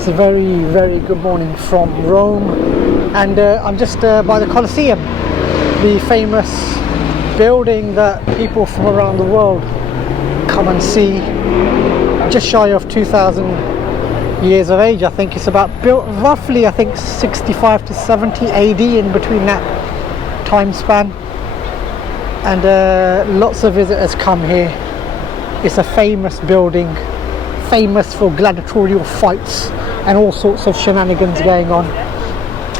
It's a very, very good morning from Rome, and I'm just by the Colosseum, the famous building that people from around the world come and see. Just shy of 2,000 years of age, I think. It's about built roughly, I think, 65 to 70 AD, in between that time span, and lots of visitors come here. It's a famous building, famous for gladiatorial fights and all sorts of shenanigans going on. I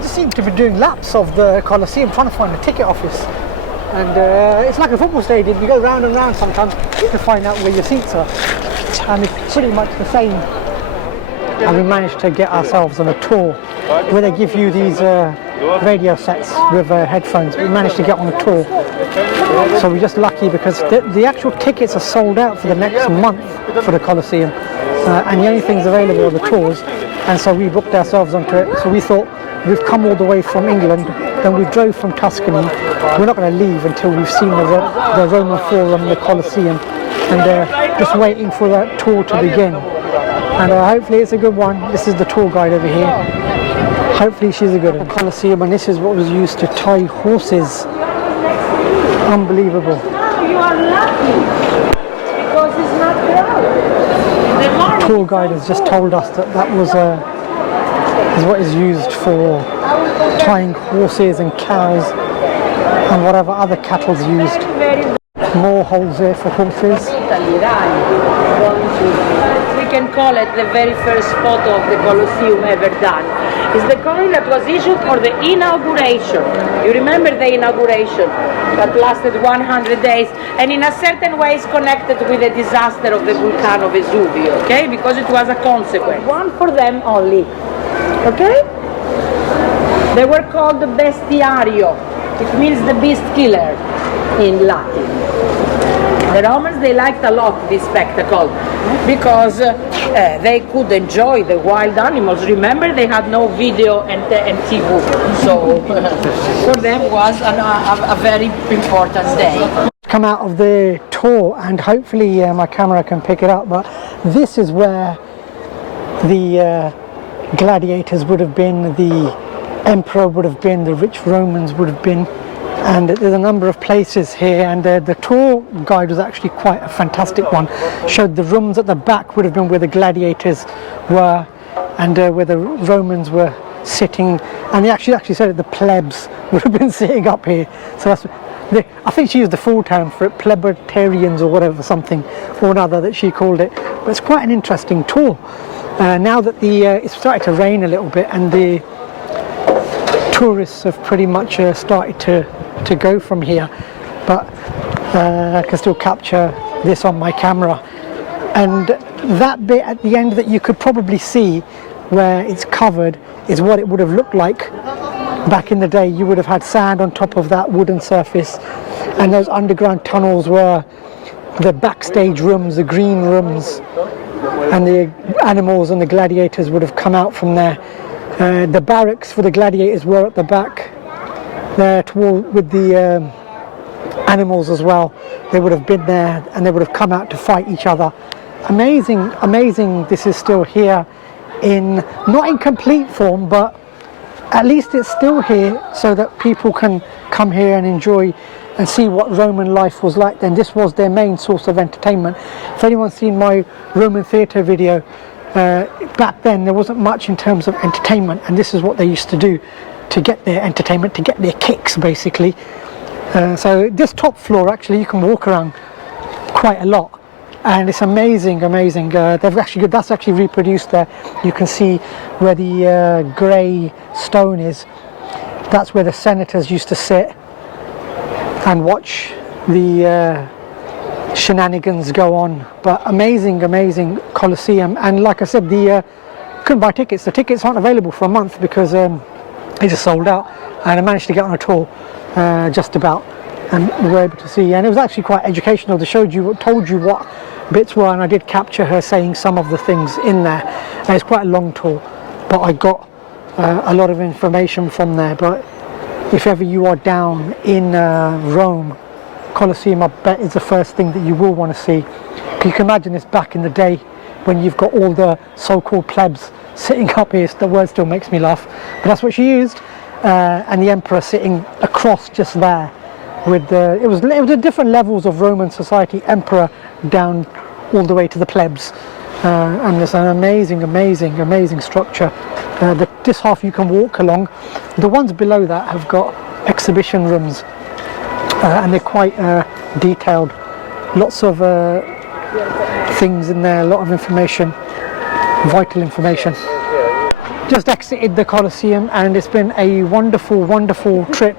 just seem to be doing laps of the Colosseum trying to find a ticket office, and it's like a football stadium. You go round and round sometimes to find out where your seats are, and it's pretty much the same. And we managed to get ourselves on a tour where they give you these radio sets with headphones. We managed to get on a tour, so we're just lucky because the actual tickets are sold out for the next month for the Colosseum, and the only things available are the tours, and so we booked ourselves onto it. So we thought, we've come all the way from England, then we drove from Tuscany, we're not going to leave until we've seen the Roman Forum, the Colosseum, and just waiting for that tour to begin. And hopefully it's a good one. This is the tour guide over here. Hopefully she's a good one. Colosseum, and this is what was used to tie horses. Unbelievable. You are lucky because it's not crowded. The tour guide has just told us that that was is what is used for tying horses and cows and whatever other cattle's used. More holes there for horses. We can call it the very first photo of the Colosseum ever done. It's the coin that was issued for the inauguration. You remember the inauguration that lasted 100 days, and in a certain way is connected with the disaster of the volcano Vesuvio, okay? Because it was a consequence. One for them only, okay? They were called the bestiario. It means the beast killer in Latin. The Romans, they liked a lot this spectacle because they could enjoy the wild animals. Remember, they had no video and TV, so for them was a very important day. Come out of the tour, and hopefully my camera can pick it up, but this is where the gladiators would have been, the emperor would have been, the rich Romans would have been. And there's a number of places here, and the tour guide was actually quite a fantastic one. Showed the rooms at the back would have been where the gladiators were, and where the Romans were sitting, and they actually said that the plebs would have been sitting up here. So that's, I think she used the full term for it, plebetarians or whatever, something or another that she called it. But it's quite an interesting tour. Now that it's started to rain a little bit, and the tourists have pretty much started to go from here, but I can still capture this on my camera. And that bit at the end that you could probably see where it's covered is what it would have looked like back in the day. You would have had sand on top of that wooden surface, and those underground tunnels were the backstage rooms, the green rooms, and the animals and the gladiators would have come out from there. The barracks for the gladiators were at the back there with the animals as well. They would have been there, and they would have come out to fight each other. Amazing, amazing. This is still here, not in complete form, but at least it's still here so that people can come here and enjoy and see what Roman life was like then. This was their main source of entertainment. If anyone's seen my Roman theatre video, back then there wasn't much in terms of entertainment, and this is what they used to do to get their entertainment, to get their kicks basically. So this top floor, actually you can walk around quite a lot, and it's amazing. That's actually reproduced there. You can see where the grey stone is. That's where the senators used to sit and watch the shenanigans go on. But amazing Colosseum. And like I said, couldn't buy tickets. The tickets aren't available for a month because they just sold out, and I managed to get on a tour just about, and we were able to see, and it was actually quite educational. They told you what bits were, and I did capture her saying some of the things in there, and it's quite a long tour, but I got a lot of information from there. But if ever you are down in Rome, Colosseum, I bet, is the first thing that you will want to see. You can imagine this back in the day. when you've got all the so-called plebs sitting up here. The word still makes me laugh, but that's what she used. And the emperor sitting across just there with the, it was the different levels of Roman society, emperor down all the way to the plebs. And it's an amazing structure. This half you can walk along. The ones below that have got exhibition rooms, and they're quite detailed. Lots of things in there, a lot of information, vital information. Just exited the Colosseum, and it's been a wonderful trip.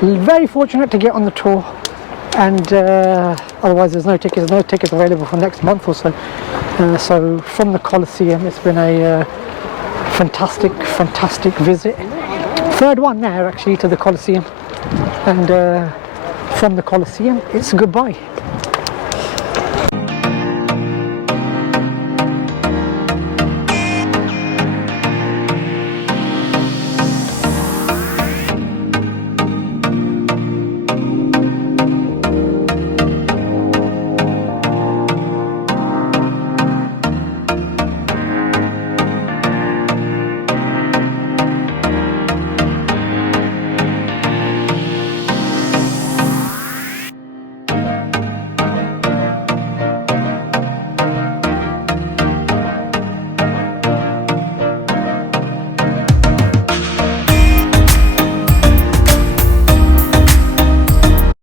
Very fortunate to get on the tour, and otherwise there's no tickets available for next month or so. So from the Colosseum, it's been a fantastic visit. Third one now actually to the Colosseum, and from the Colosseum it's goodbye.